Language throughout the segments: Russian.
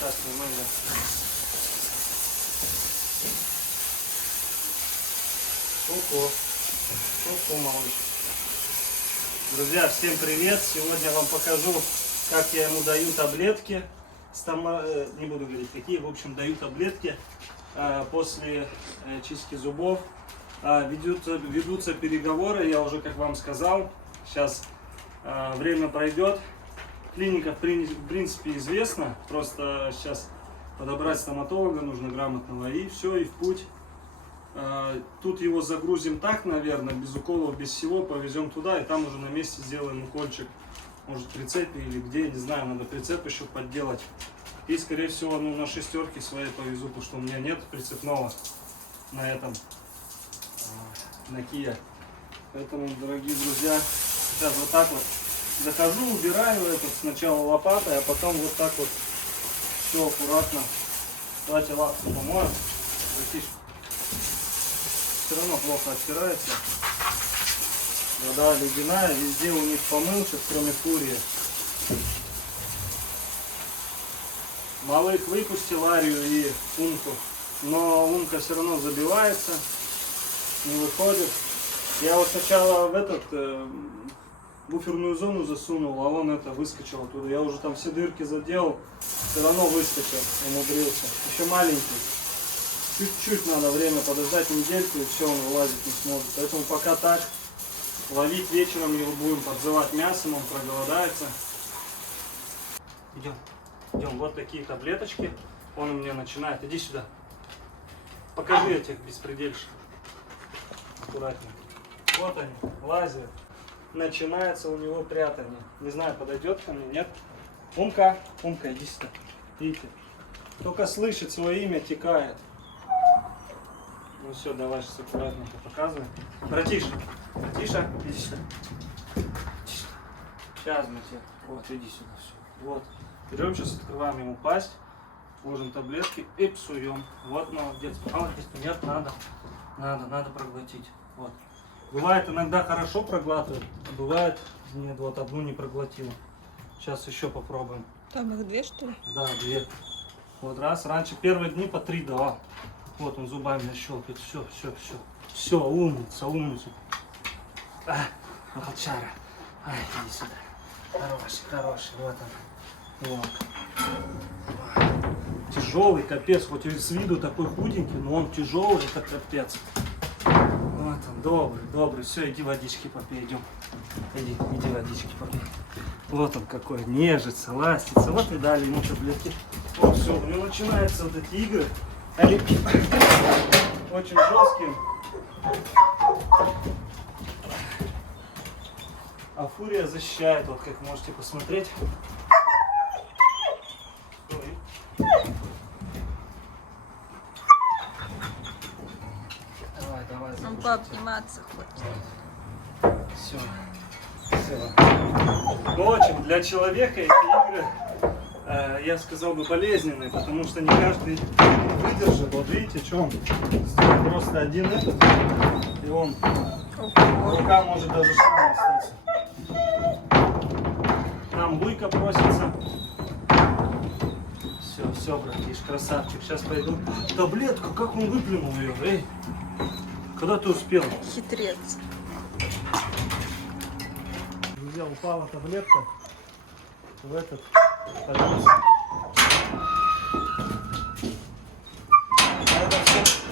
пока снимай. Ку-ку. Ку-ку, малыш. Друзья, всем привет! Сегодня я вам покажу, как я ему даю таблетки. Не буду говорить какие, в общем, даю таблетки после чистки зубов. Ведутся переговоры, я уже, как вам сказал, сейчас время пройдет. Клиника, в принципе, известна, просто сейчас подобрать стоматолога нужно грамотного, и все, и в путь. Тут его загрузим так, наверное, без уколов, без всего, повезем туда, и там уже на месте сделаем укольчик. Может, прицепе или где, не знаю, надо прицеп еще подделать. И, скорее всего, на шестерке своей повезу, потому что у меня нет прицепного на этом, на Kia. Поэтому, дорогие друзья, сейчас вот так вот захожу, убираю этот сначала лопатой, а потом вот так вот все аккуратно. Давайте лапку помоем. Все равно плохо оттирается. Вода ледяная, везде у них помылся, кроме фурии. Малых выпустил, Арию и Умку, но Умка все равно забивается, не выходит. Я вот сначала в буферную зону засунул, а он выскочил оттуда. Я уже там все дырки заделал, все равно выскочил, умудрился. Еще маленький. Чуть-чуть надо время подождать, недельку, и все, он вылазить не сможет. Поэтому пока так, ловить вечером его будем, подзывать мясом, он проголодается. Идем, идем, вот такие таблеточки. Он у меня начинает, иди сюда. Покажи этих беспредельщиков. Аккуратнее. Вот они, лазят. Начинается у него прятание. Не знаю, подойдет ко мне, нет? Умка, Умка, иди сюда. Видите? Только слышит свое имя, текает. Ну все, давай сейчас аккуратненько показывай. Братиша, братиша, иди сюда. Сейчас мы тебе. Вот, иди сюда. Все. Вот. Берем, сейчас открываем ему пасть, ложим таблетки и псуем. Вот, молодец. Молодец. Нет, надо проглотить. Вот. Бывает иногда хорошо проглатывает, а бывает нет, вот одну не проглотила. Сейчас еще попробуем. Там их две, что ли? Да, две. Вот раз. Раньше первые дни по 3 давал. Вот он зубами нащелкает. Все. Все, умница. Волчара. Ай, иди сюда. Хороший. Вот он. Вот. Тяжелый, капец. Хоть и с виду такой худенький, но он тяжелый, это капец. Вот он, добрый. Все, иди водички попей, идем. Иди водички попей. Вот он какой, нежится, ластится. Вот и дали ему таблетки. Вот все, у него начинаются вот эти игры. Они очень жесткие. А фурия защищает, вот как можете посмотреть. Давай. Он пообниматься хочет. Все. Ну, очень для человека эти игры, я сказал бы, болезненные, потому что не каждый выдержит. Вот видите, что он сделал просто один этот, и он, рука может даже шрам остаться. Там буйка просится. Все, братиш, красавчик. Сейчас пойду. Таблетку, как он выплюнул ее, эй? Когда ты успел? Хитрец. Друзья, упала таблетка в этот поднос. Это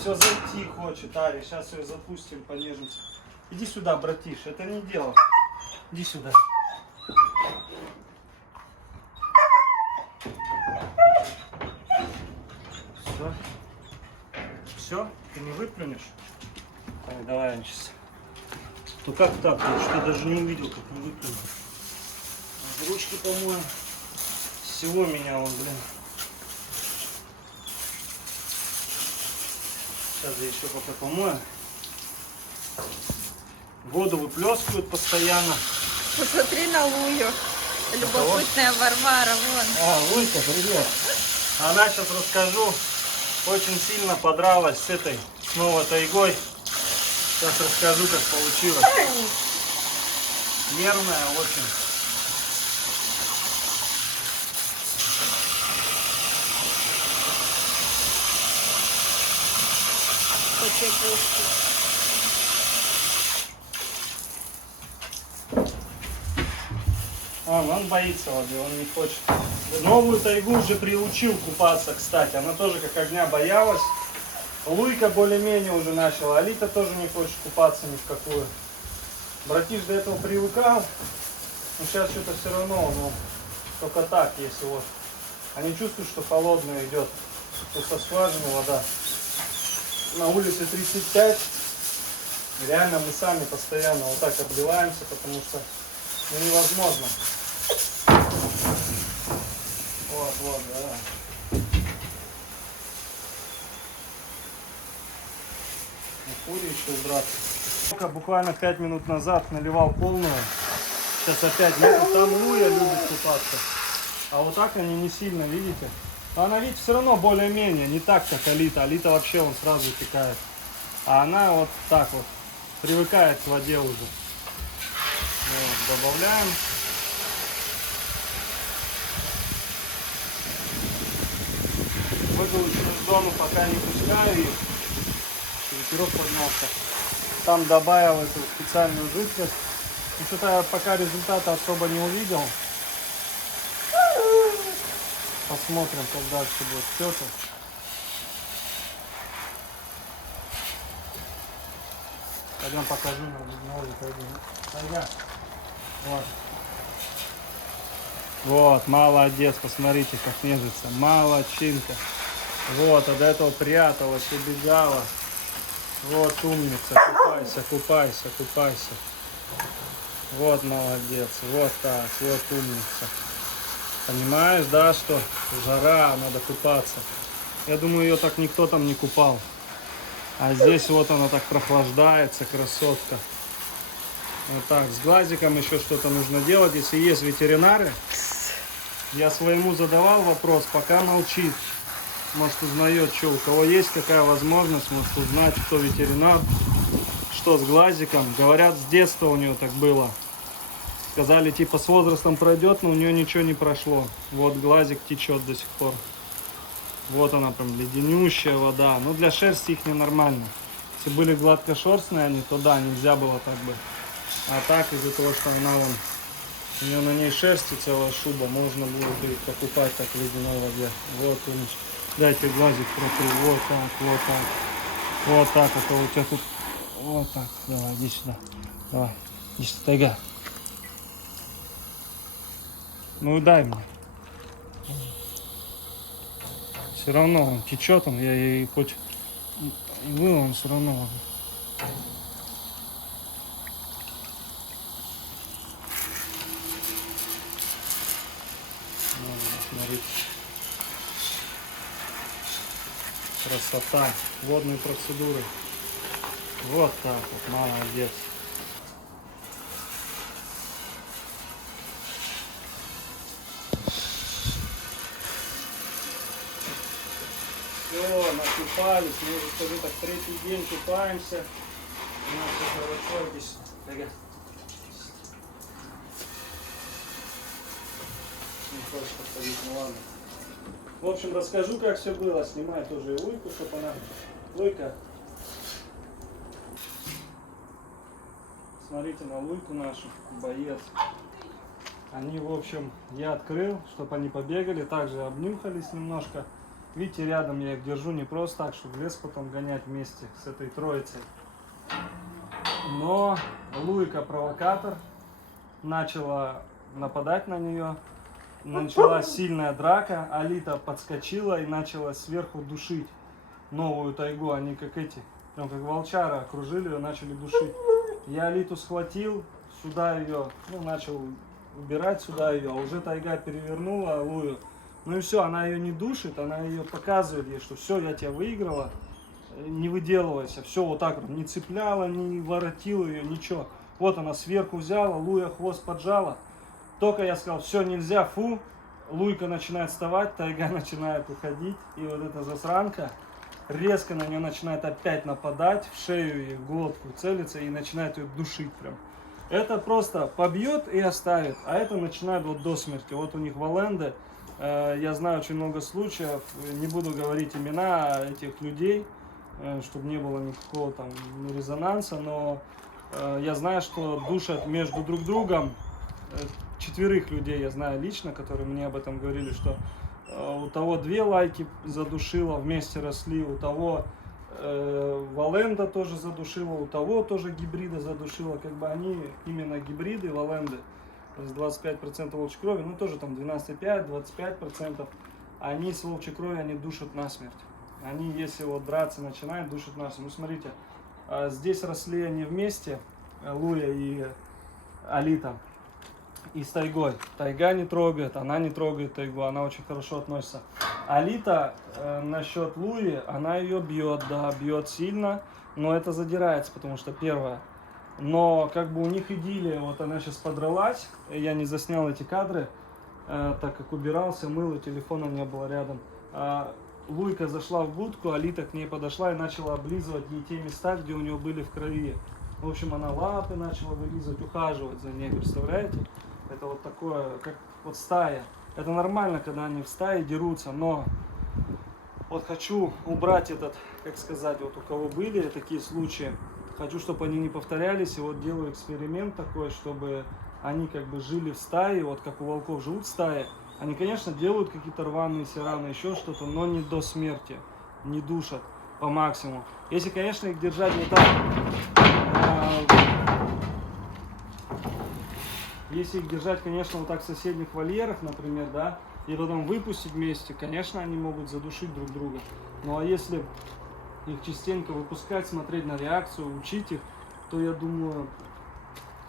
все зайти хочет, Ари. Сейчас ее запустим, понежимся. Иди сюда, братиш, это не дело. Иди сюда. Все, ты не выплюнешь? Давай сейчас. То как так? Я что даже не увидел, как он выплюнул. Ручки помоем. Всего меня он, блин. Сейчас я еще пока помою. Воду выплескивают постоянно. Посмотри на Лую. Любопытная Варвара, вон. Луйка, привет. Она, сейчас расскажу, очень сильно подралась с этой снова тайгой. Сейчас расскажу, как получилось. Нервная очень. вообще пушки. Он боится воды, он не хочет. Новую тайгу уже приучил купаться, кстати. Она тоже как огня боялась. Луйка более-менее уже начала. Алита тоже не хочет купаться ни в какую. Братиш до этого привыкал. Но сейчас что-то все равно, ну, только так, если вот. Они чувствуют, что холодная идет. То со скважины вода. На улице 35. Реально мы сами постоянно вот так обливаемся, потому что ну, невозможно. Вот, да. Фури еще убраться. Только буквально 5 минут назад наливал полную. Сейчас опять нету. Там Луя любит купаться. А вот так они не сильно, видите? Но она, видите, все равно более-менее. Не так, как Алита. Алита вообще он сразу утекает. А она вот так вот. Привыкает к воде уже. Вот, добавляем. В выгрузочную зону пока не пускаю их. Ветерок поднялся. Там добавил эту специальную жидкость. Ну, что-то я пока результата особо не увидел. Посмотрим, как дальше будет что-то. Пойдем покажу на Вот. Вот, молодец, посмотрите, как нежится. Молодчинка. Вот, а до этого пряталась, убегала. Вот, умница, купайся, купайся, купайся. Вот, молодец, вот так, вот умница. Понимаешь, да, что жара, надо купаться. Я думаю, ее так никто там не купал. А здесь вот она так прохлаждается, красотка. Вот так, с глазиком еще что-то нужно делать. Если есть ветеринары, я своему задавал вопрос, пока молчит. Может, узнает, что у кого есть, какая возможность, может узнать, кто ветеринар, что с глазиком. Говорят, с детства у нее так было. Сказали, типа, с возрастом пройдет, но у нее ничего не прошло. Вот глазик течет до сих пор. Вот она прям леденющая вода. Ну, для шерсти их ненормально. Если были гладкошерстные они, то да, нельзя было так бы. А так, из-за того, что она вон, у нее на ней шерсти целая шуба, можно будет их покупать так в ледяной воде. Вот, умничка. Дайте глазик протру. Вот так, вот так. Вот так, а то у тебя тут... Вот так. Давай, иди сюда. Давай, иди сюда, тайга. Ну, дай мне. Все равно он течет, он, я ей хоть и был, он все равно. Вот, смотрите. Красота. Водные процедуры. Вот так вот, молодец. Все, накупались, мы уже, скажу так, третий день купаемся. У нас все хорошо, здесь. Не хочешь подходить, ну ладно. В общем, расскажу, как все было. Снимаю тоже и Луйку, чтобы она... Луйка. Смотрите на Луйку нашу, боец. Они, в общем, я открыл, чтобы они побегали, также обнюхались немножко. Видите, рядом я их держу не просто так, чтобы в лес потом гонять вместе с этой троицей. Но Луйка провокатор, начала нападать на нее. Началась сильная драка, Алита подскочила и начала сверху душить новую тайгу. Они как эти, прям как волчара, окружили ее, начали душить. Я Алиту схватил, сюда ее, ну, начал убирать сюда ее, а уже тайга перевернула Лую. Ну и все, она ее не душит, она ее показывает ей, что все, я тебя выиграла, не выделывайся. Все вот так вот, не цепляла, не воротила ее, ничего. Вот она сверху взяла, Луя хвост поджала. Только я сказал, все, нельзя, фу, Луйка начинает вставать, тайга начинает уходить. И вот эта засранка резко на нее начинает опять нападать, в шею ей, в глотку целится и начинает ее душить прям. Это просто побьет и оставит, а это начинает вот до смерти. Вот у них в Олленде, я знаю очень много случаев, не буду говорить имена этих людей, чтобы не было никакого там резонанса, но я знаю, что душат между друг другом 4 людей, я знаю лично, которые мне об этом говорили, что у того 2 лайки задушила, вместе росли, у того Валенда тоже задушила, у того тоже гибрида задушила, как бы они именно гибриды, Валенды, с 25% волчьей крови, ну тоже там 12,5-25%, они с волчьей крови, они душат насмерть. Они, если вот драться начинают, душат насмерть. Ну смотрите, здесь росли они вместе, Луя и Алита, и с тайгой. Тайга не трогает, она не трогает тайгу, она очень хорошо относится. Алита, насчет Луи, она ее бьет, да, бьет сильно, но это задирается, потому что первое. Но как бы у них идиллия, вот она сейчас подралась, я не заснял эти кадры, так как убирался, мыл, и телефона не было рядом. Луйка зашла в будку, Алита к ней подошла и начала облизывать ей те места, где у нее были в крови. В общем, она лапы начала вылизывать, ухаживать за ней, представляете? Это вот такое, как вот стая. Это нормально, когда они в стае дерутся, но вот хочу убрать этот, как сказать, вот у кого были такие случаи, хочу, чтобы они не повторялись, и вот делаю эксперимент такой, чтобы они как бы жили в стае, вот как у волков живут в стае. Они, конечно, делают какие-то рваные сираны, еще что-то, но не до смерти, не душат по максимуму. Если, конечно, их держать вот так, если их держать, конечно, вот так в соседних вольерах, например, да, и потом выпустить вместе, конечно, они могут задушить друг друга. Ну а если их частенько выпускать, смотреть на реакцию, учить их, то я думаю,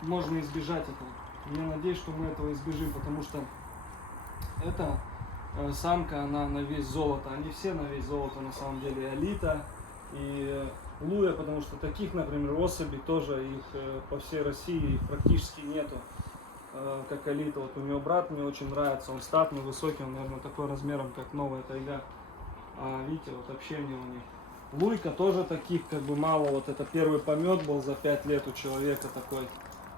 можно избежать этого. Я надеюсь, что мы этого избежим, потому что эта самка, она на вес золота. Они все на вес золота на самом деле. И Алита, и Луя, потому что таких, например, особей тоже их по всей России их практически нету, как Алита. Вот у нее брат мне очень нравится, он статный, высокий, он, наверное, такой размером, как новая тайга. А видите, вот общение у них. Луйка тоже таких как бы мало, вот это первый помет был за 5 лет у человека такой.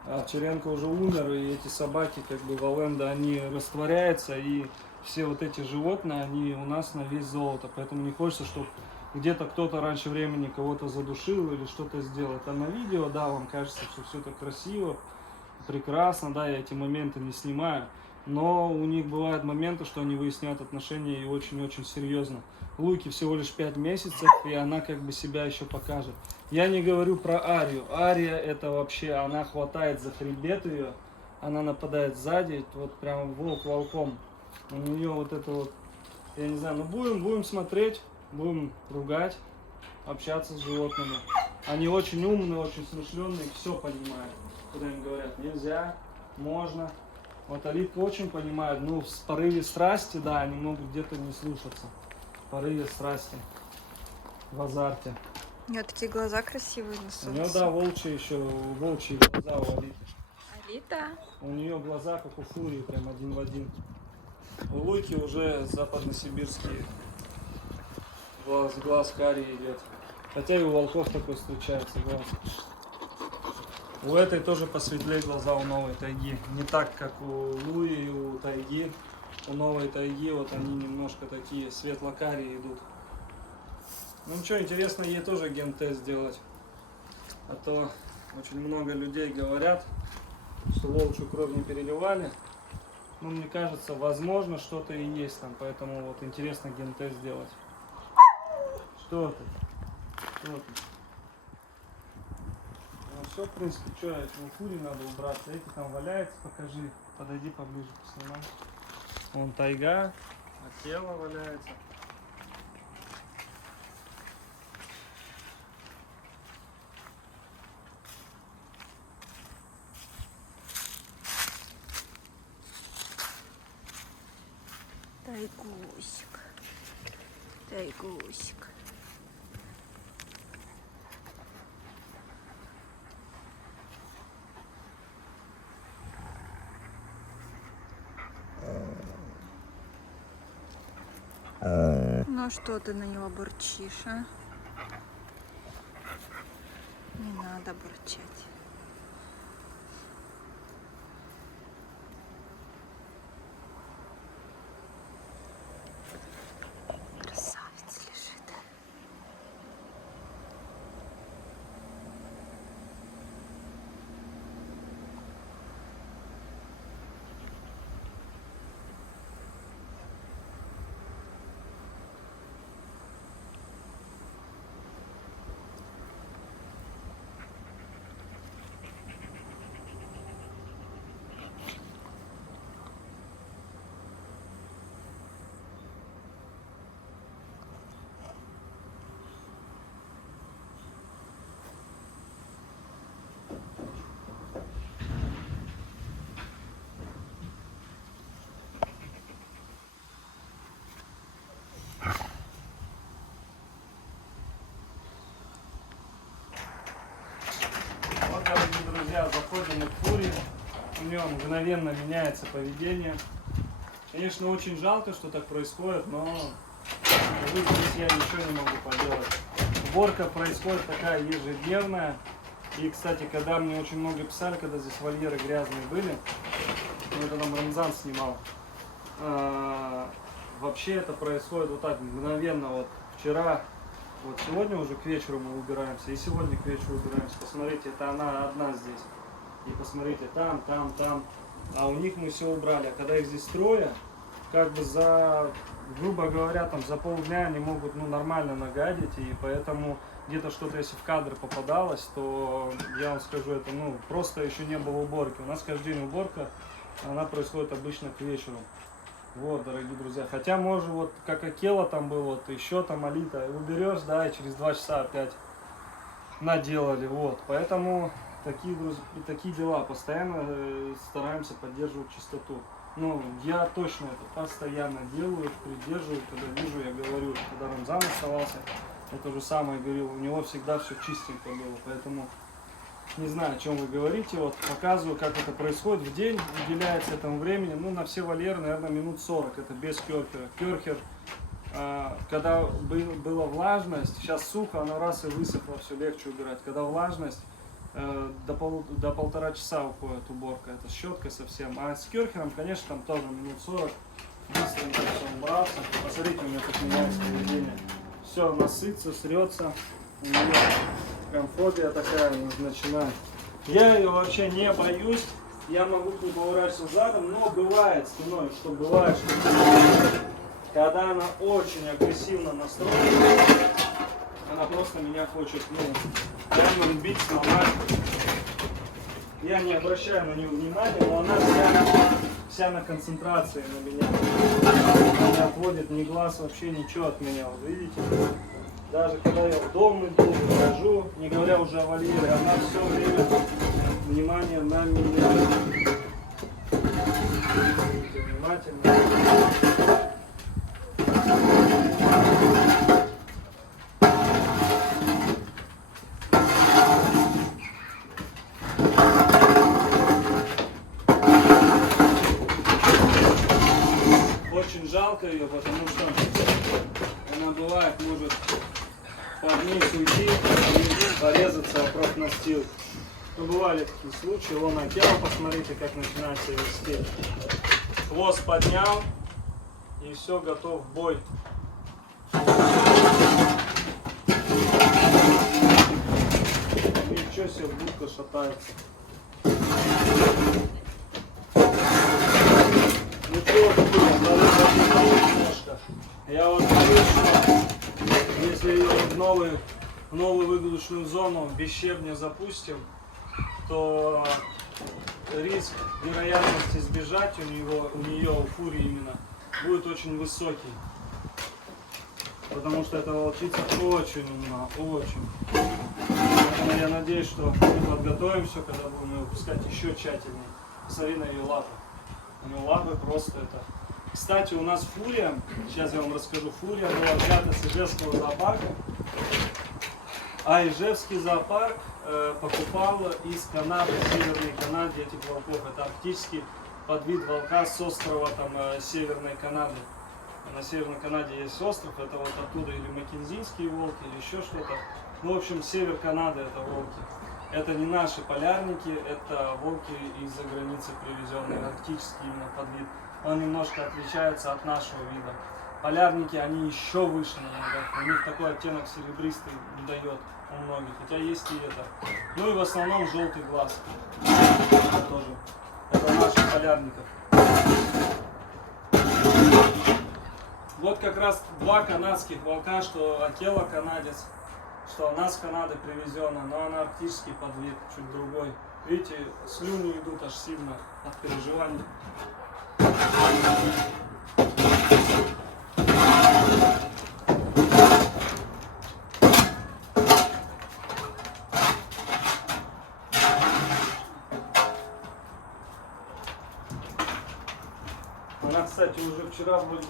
А Черенко уже умер, и эти собаки, как бы Валенда, они растворяются, и все вот эти животные, они у нас на вес золота, поэтому не хочется, чтобы где-то кто-то раньше времени кого-то задушил или что-то сделал. А на видео, да, вам кажется, что все так красиво, прекрасно, да, я эти моменты не снимаю, но у них бывают моменты, что они выясняют отношения и очень-очень серьезно. Луйке всего лишь 5 месяцев, и она как бы себя еще покажет. Я не говорю про Арию. Ария это вообще, она хватает за хребет ее, она нападает сзади, вот прям волк волком. У нее вот это вот, я не знаю, ну будем смотреть, будем ругать, общаться с животными. Они очень умные, очень смышленые, все понимают. Когда им говорят нельзя, можно. Вот Алитка очень понимает, ну в порыве страсти, да, они могут где-то не слушаться. В порыве страсти, в азарте. У нее такие глаза красивые на солнце. У нее, да, волчьи глаза у Алиты. Алита. У нее глаза, как у фурии, прям один в один. У Луйки уже западносибирский глаз карий идет. Хотя и у волков такой встречается глаз. У этой тоже посветлее глаза у новой тайги. Не так, как у Луи и у тайги. У новой тайги вот они немножко такие светло-карие идут. Ну ничего, интересно ей тоже ген-тест сделать. А то очень много людей говорят, что волчью кровь не переливали. Но мне кажется, возможно, что-то и есть там. Поэтому вот интересно ген-тест сделать. Что ты? Что ты? Ну все, в принципе, что, этому фури надо убраться. Эти там валяется, покажи. Подойди поближе, поснимай. Вон тайга, а тело валяется. Тайгусик. Тайгусик. Ну что ты на него бурчишь, а? Не надо бурчать. Красавец лежит. подходим к фуре. У нее мгновенно меняется поведение. Конечно, очень жалко, что так происходит, но здесь я ничего не могу поделать. Уборка происходит такая ежедневная. И, кстати, когда мне очень много писали, когда здесь вольеры грязные были, это нам Рамзан снимал, вообще это происходит вот так мгновенно. Вот вчера, вот сегодня уже к вечеру мы убираемся, и сегодня к вечеру убираемся. Посмотрите, это она одна здесь. И посмотрите, там. А у них мы все убрали. А когда их здесь трое, как бы за, грубо говоря, там за полдня они могут нормально нагадить. И поэтому где-то что-то, если в кадр попадалось, то я вам скажу, это просто еще не было уборки. У нас каждый день уборка, она происходит обычно к вечеру. Вот, дорогие друзья. Хотя, может, вот как Акела там был, вот еще там Алита, уберешь, да, и через 2 часа опять наделали. Вот, поэтому такие дела. Постоянно стараемся поддерживать чистоту. Ну, я точно это постоянно делаю, придерживаю, когда вижу, я говорю, когда Рамзан оставался, я то же самое говорил, у него всегда все чистенько было, поэтому не знаю, о чем вы говорите, вот показываю, как это происходит. В день уделяется этому времени, на все вольеры, наверное, минут 40, это без керхера. Керхер, когда была влажность, сейчас сухо, оно раз и высохло, все легче убирать. Когда влажность, до 1,5 часа уходит уборка, это с щеткой совсем. А с керхером, конечно, там тоже минут 40, быстренько все убрался. Посмотрите, у меня как меняется поведение. Все насытся, срется, у нее прям фобия такая начинает. Я ее вообще не боюсь, я могу не поворачиваться задом, но бывает спиной, что бывает, что когда она очень агрессивно настроена, она просто меня хочет, прямо убить, сломать. Я не обращаю на нее внимания, но она вся на концентрации на меня. Она не отводит ни глаз, вообще ничего от меня. Вот видите? Даже когда я в дом иду, выхожу, не говоря уже о вольере, она все время внимание на меня. Внимательно. Очень жалко ее, потому что она бывает, может под ней уйти и порезаться о профнастил. Ну, бывали такие случаи. Вон Акела, посмотрите, как начинается вести. Хвост поднял, и все, готов в бой. Ничего себе, будка шатается. Ну что, немножко. Я вот говорю, что если ее в новую выгрузочную зону без щебня запустим, то риск вероятности сбежать у нее, у фурии именно, будет очень высокий. Потому что эта волчица очень умна, очень. Поэтому я надеюсь, что мы подготовимся, когда будем ее выпускать еще тщательнее. Посмотри на ее лапы. У нее лапы просто это. Кстати, у нас фурия, сейчас я вам расскажу, фурия была взята с Ижевского зоопарка. А Ижевский зоопарк покупал из Канады, Северной Канады этих волков. Это арктический подвид волка с острова Северной Канады. На Северной Канаде есть остров, это вот оттуда или маккензийские волки, или еще что-то. Ну, в общем, север Канады это волки. Это не наши полярники, это волки из-за границы привезенные, арктический именно подвид. Он немножко отличается от нашего вида. Полярники, они еще выше намного. У них такой оттенок серебристый не дает у многих, хотя есть и это. Ну и в основном желтый глаз. Это тоже. Это наших полярников. Вот как раз два канадских волка, что Акела канадец, что она с Канады привезена, но она арктический подвид, чуть другой. Видите, слюни идут аж сильно от переживаний. Она, кстати, уже вчера вроде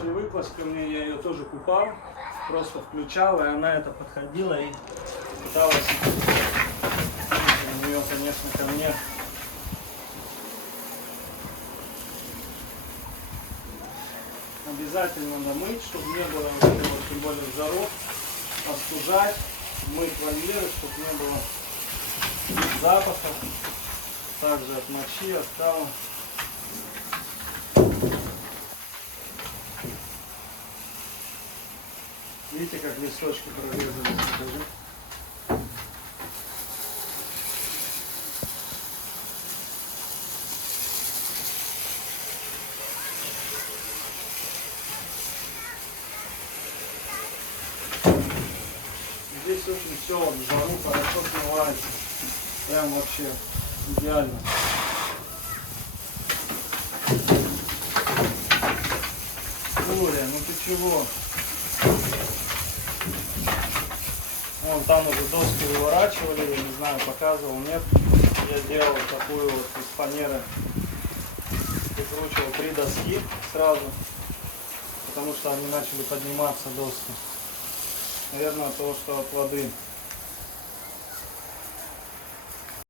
привыклась ко мне, я ее тоже купал, просто включал, и она это подходила и пыталась У нее, конечно, ко мне обязательно надо мыть, чтобы не было вот этого, тем более в жару, остужать, мыть вольеры, чтобы не было запаха, также от мочи, от кала. Видите, как листочки прорезались? Покажи. Здесь очень все в жару хорошо смывается. Прям вообще идеально. Юля, ну ты чего? Вон там уже доски выворачивали, я не знаю, показывал, нет. Я делал такую вот из фанеры. Прикручивал 3 доски сразу, потому что они начали подниматься доски. Наверное, от того, что от воды.